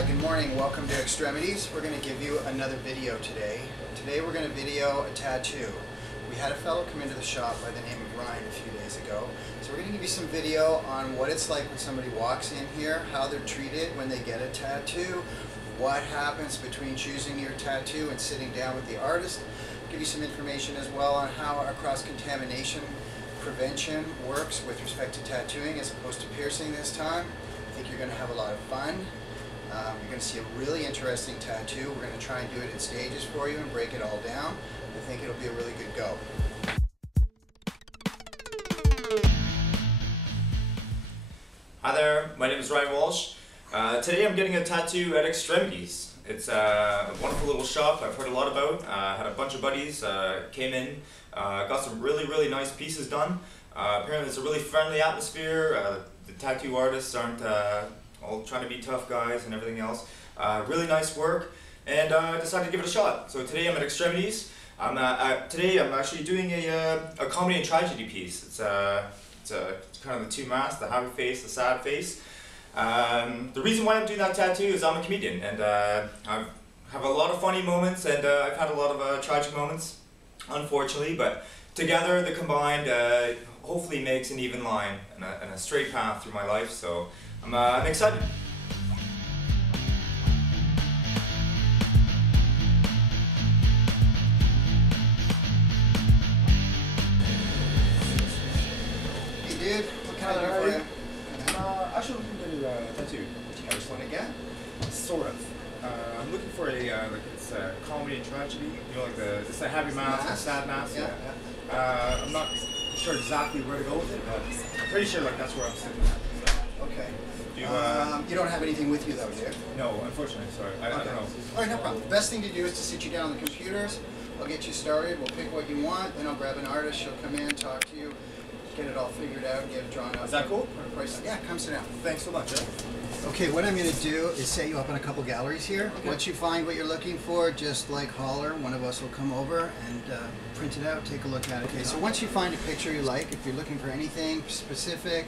Hi, good morning. Welcome to Extremities. We're going to give you another video today. Today we're going to video a tattoo. We had a fellow come into the shop by the name of Ryan a few days ago. So we're going to give you some video on what it's like when somebody walks in here, how they're treated when they get a tattoo, what happens between choosing your tattoo and sitting down with the artist. Give you some information as well on how our cross-contamination prevention works with respect to tattooing as opposed to piercing this time. I think you're going to have a lot of fun. You're going to see a really interesting tattoo. We're going to try and do it in stages for you and break it all down. I think it'll be a really good go. Hi there, my name is Ryan Walsh. Today I'm getting a tattoo at Extremities. It's a wonderful little shop I've heard a lot about. Had a bunch of buddies, came in, got some really nice pieces done. Apparently it's a really friendly atmosphere. The tattoo artists aren't all trying to be tough guys and everything else. Really nice work, and I decided to give it a shot. So today I'm at Extremities. Today I'm actually doing a comedy and tragedy piece. It's kind of the two masks, the happy face, the sad face. The reason why I'm doing that tattoo is I'm a comedian, and I have a lot of funny moments, and I've had a lot of tragic moments, unfortunately, but together the combined hopefully makes an even line and a straight path through my life, so I'm excited. Hey dude, what can I do for you? Actually looking to do a tattoo. Which one again? Sort of. I'm looking for a like it's a comedy and tragedy. You know, like it's a happy mask, a sad mask. Yeah. I'm not sure exactly where to go with it, but I'm pretty sure like that's where I'm sitting at. So. Okay. Do you don't have anything with you though, do you? No, unfortunately, sorry. I don't know. Alright, no problem. The best thing to do is to sit you down on the computers. I'll get you started. We'll pick what you want. Then I'll grab an artist. She'll come in, talk to you, get it all figured out, get it drawn up. Is that cool? Yeah, come sit down. Thanks so much. Okay, what I'm going to do is set you up on a couple galleries here. Okay. Once you find what you're looking for, just like holler, one of us will come over and print it out, take a look at it. Okay, so once you find a picture you like, if you're looking for anything specific,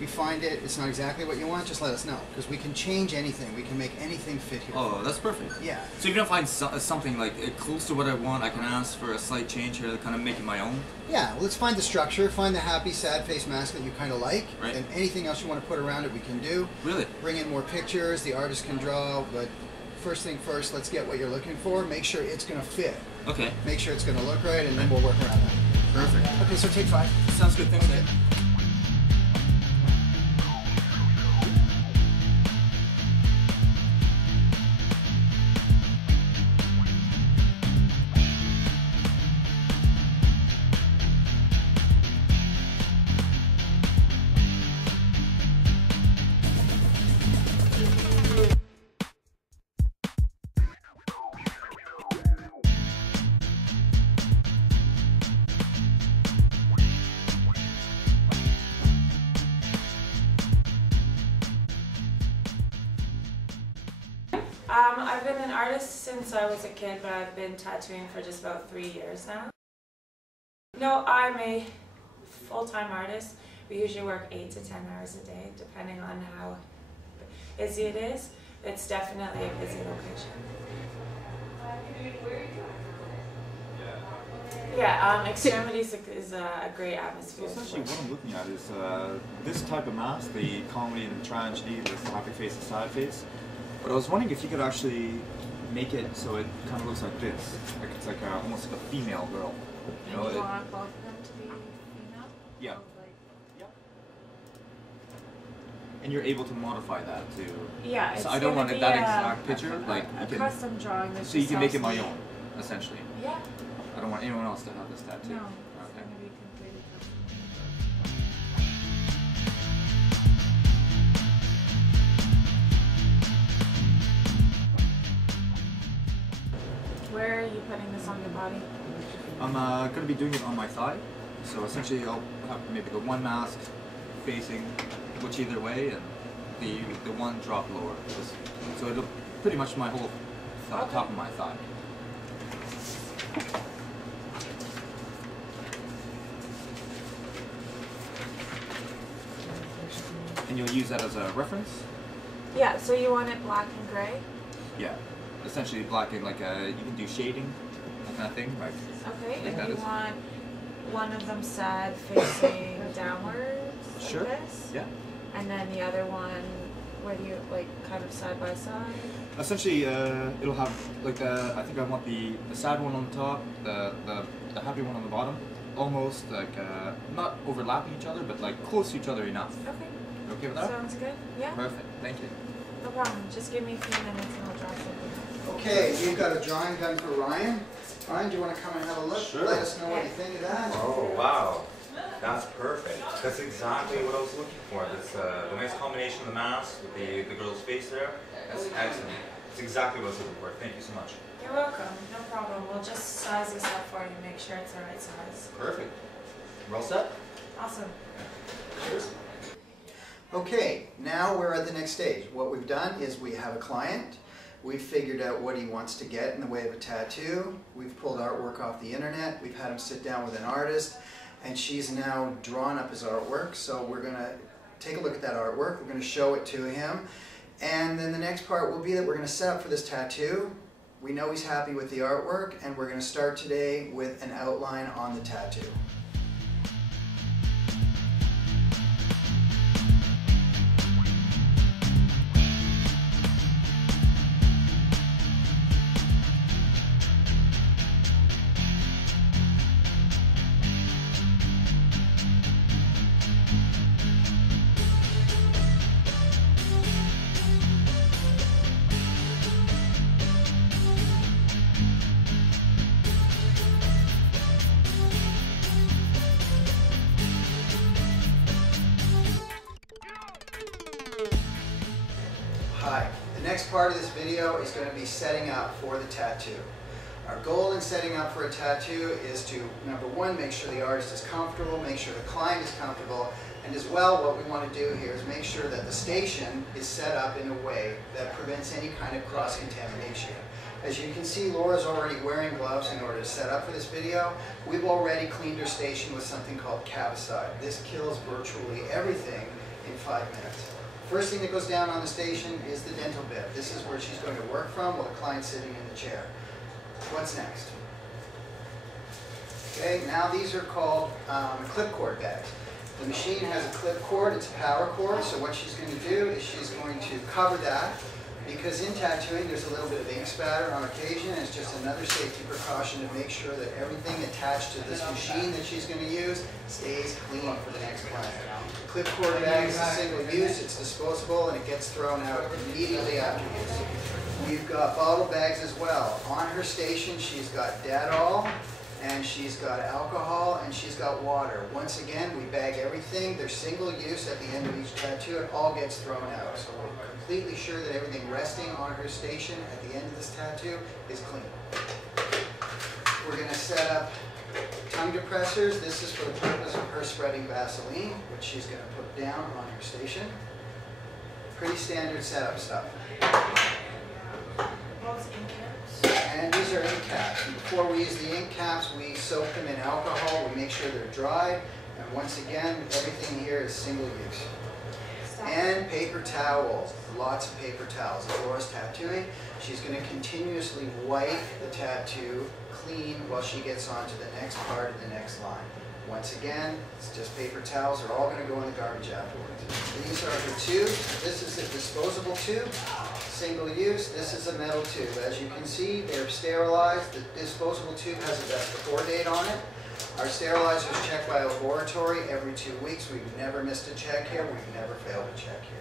you find it, it's not exactly what you want, just let us know, because we can change anything, we can make anything fit here. Oh, that's perfect. Yeah. So if you don't find something like close to what I want, I can ask for a slight change here to kind of make it my own? Yeah, well, let's find the structure, find the happy, sad face mask that you kind of like, right. And anything else you want to put around it, we can do. Really? Bring in more pictures, the artist can draw, but first thing first, let's get what you're looking for, make sure it's going to fit. Okay. Make sure it's going to look right, and then we'll work around that. Perfect. Okay, so take 5. Sounds good, thanks, Dave. I've been an artist since I was a kid, but I've been tattooing for just about 3 years now. No, I'm a full-time artist. We usually work 8 to 10 hours a day, depending on how busy it is. It's definitely a busy location. Yeah, Extremities is a great atmosphere. So essentially what I'm looking at is this type of mask, the comedy and the tragedy, the happy face and sad face. But I was wondering if you could actually make it so it kind of looks like this. Like it's like almost like a female girl. You know, and you want both of them to be female? Yeah. Yeah. And you're able to modify that too. Yeah. So I don't want that exact picture. Like a custom drawing. So you can make it my own, essentially. Yeah. I don't want anyone else to have this tattoo. No. Okay. It's going to be completely custom. Where are you putting this on your body? I'm going to be doing it on my thigh. So essentially I'll have maybe the one mask facing whichever way and the one drop lower. So it'll pretty much my whole top of my thigh. And you'll use that as a reference? Yeah, so you want it black and gray? Yeah, essentially black and like you can do shading, that kind of thing, right? Okay, Like and you is. want one of them sad facing downwards, Sure. like this? Yeah. And then the other one, where do you, like, kind of side by side? Essentially, it'll have like I think I want the sad one on the top, the happy one on the bottom, almost like not overlapping each other, but like close to each other enough. Okay. Okay with that? Sounds good. Yeah. Perfect. Thank you. No problem. Just give me a few minutes and I'll draw something. Okay, we've got a drawing done for Ryan. Ryan, do you want to come and have a look? Sure. Let us know what you think of that. Oh wow, that's perfect. That's exactly what I was looking for. This the nice combination of the mask with the girl's face there. That's excellent. That's exactly what I was looking for. Thank you so much. You're welcome. No problem. We'll just size this up for you, make sure it's the right size. Perfect. We're all set. Awesome. Cheers. Okay, now we're at the next stage. What we've done is we have a client. We've figured out what he wants to get in the way of a tattoo. We've pulled artwork off the internet. We've had him sit down with an artist, and she's now drawn up his artwork. So we're going to take a look at that artwork. We're going to show it to him. And then the next part will be that we're going to set up for this tattoo. We know he's happy with the artwork, and we're going to start today with an outline on the tattoo. Hi, the next part of this video is going to be setting up for the tattoo. Our goal in setting up for a tattoo is to, number one, make sure the artist is comfortable, make sure the client is comfortable, and as well what we want to do here is make sure that the station is set up in a way that prevents any kind of cross-contamination. As you can see, Laura's already wearing gloves in order to set up for this video. We've already cleaned her station with something called Cabicide. This kills virtually everything in 5 minutes. First thing that goes down on the station is the dental bib. This is where she's going to work from while the client's sitting in the chair. What's next? Okay, now these are called clipcord bags. The machine has a clip cord, it's a power cord, so what she's going to do is she's going to cover that, because in tattooing there's a little bit of ink spatter on occasion, and it's just another safety precaution to make sure that everything attached to this machine that she's going to use stays clean for the next client. The clip cord bag is a single use, it's disposable, and it gets thrown out immediately after use. We've got bottle bags as well. On her station she's got Dettol, and she's got alcohol, and she's got water. Once again, we bag everything. They're single use at the end of each tattoo. It all gets thrown out. So we're completely sure that everything resting on her station at the end of this tattoo is clean. We're going to set up tongue depressors. This is for the purpose of her spreading Vaseline, which she's going to put down on her station. Pretty standard setup stuff. And these are ink caps. And before we use the ink caps, we soak them in alcohol. We make sure they're dry. And once again, everything here is single use. And paper towels. Lots of paper towels. As Laura's tattooing, she's going to continuously wipe the tattoo clean while she gets on to the next part of the next line. Once again, it's just paper towels. They're all going to go in the garbage afterwards. These are her tubes. This is a disposable tube. Single use. This is a metal tube. As you can see, they're sterilized. The disposable tube has a best before date on it. Our sterilizer is checked by a laboratory every 2 weeks. We've never missed a check here. We've never failed a check here.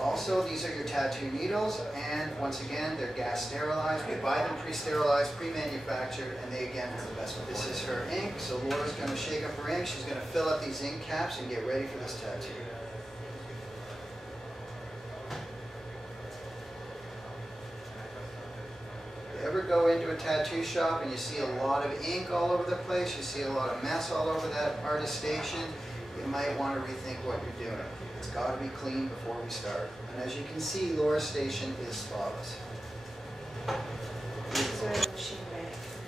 Also, these are your tattoo needles, and once again, they're gas sterilized. We buy them pre-sterilized, pre-manufactured, and they again have the best before. This is her ink. So Laura's going to shake up her ink. She's going to fill up these ink caps and get ready for this tattoo. Ever go into a tattoo shop and you see a lot of ink all over the place, you see a lot of mess all over that artist station, you might want to rethink what you're doing. It's got to be clean before we start. And as you can see, Laura's station is spotless.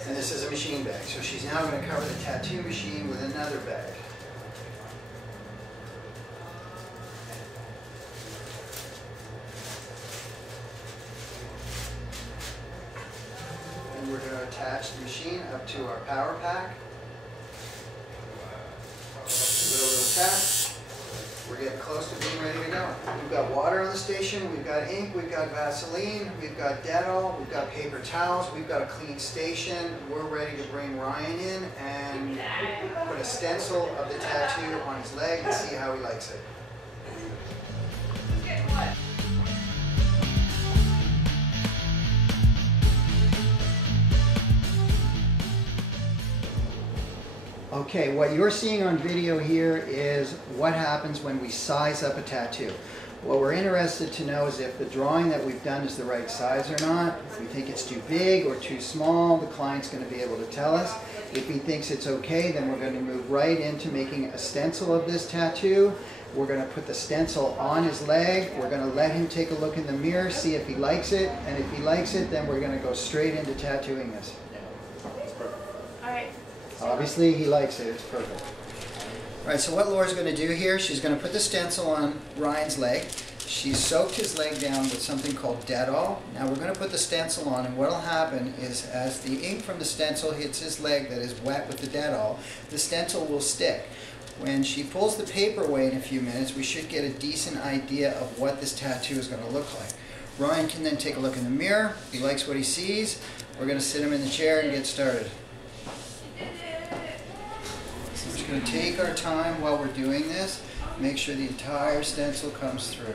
And this is a machine bag. So she's now going to cover the tattoo machine with another bag. attach the machine up to our power pack. Give it a little tap. We're getting close to being ready to go. We've got water on the station, we've got ink, we've got Vaseline, we've got Dettol, we've got paper towels, we've got a clean station. We're ready to bring Ryan in and put a stencil of the tattoo on his leg and see how he likes it. Okay, what you're seeing on video here is what happens when we size up a tattoo. What we're interested to know is if the drawing that we've done is the right size or not. If we think it's too big or too small, the client's going to be able to tell us. If he thinks it's okay, then we're going to move right into making a stencil of this tattoo. We're going to put the stencil on his leg. We're going to let him take a look in the mirror, see if he likes it, and if he likes it, then we're going to go straight into tattooing this. All right. Obviously, he likes it. It's perfect. All right, so what Laura's going to do here, she's going to put the stencil on Ryan's leg. She's soaked his leg down with something called Dettol. Now we're going to put the stencil on, and what will happen is as the ink from the stencil hits his leg that is wet with the Dettol, the stencil will stick. When she pulls the paper away in a few minutes, we should get a decent idea of what this tattoo is going to look like. Ryan can then take a look in the mirror. If he likes what he sees, we're going to sit him in the chair and get started. We're just going to take our time while we're doing this, make sure the entire stencil comes through.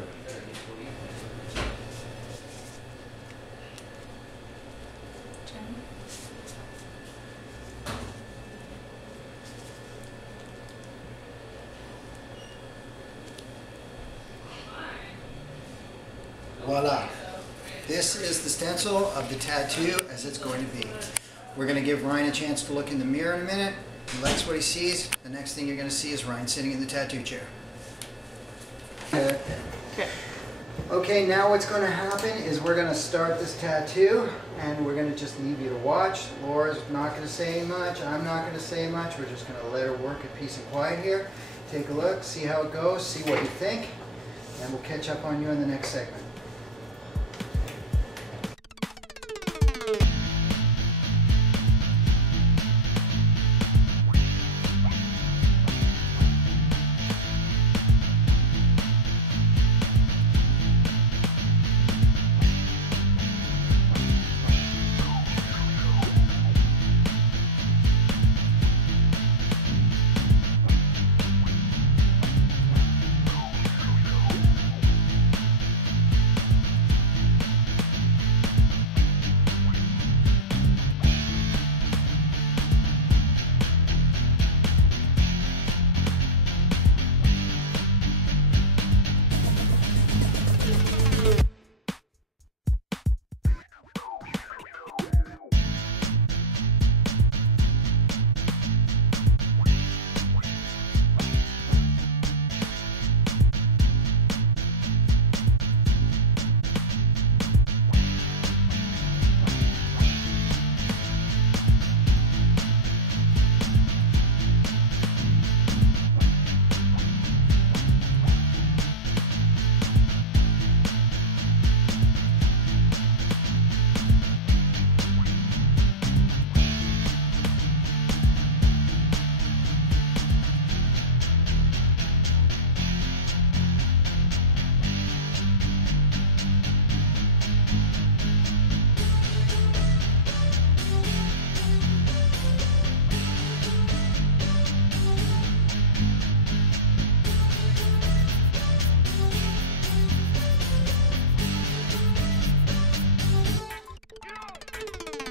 Voila. This is the stencil of the tattoo as it's going to be. We're going to give Ryan a chance to look in the mirror in a minute. He likes what he sees. The next thing you're going to see is Ryan sitting in the tattoo chair. Okay, now what's going to happen is we're going to start this tattoo and we're going to just leave you to watch. Laura's not going to say much. I'm not going to say much. We're just going to let her work at peace and quiet here. Take a look, see how it goes, see what you think, and we'll catch up on you in the next segment.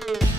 you.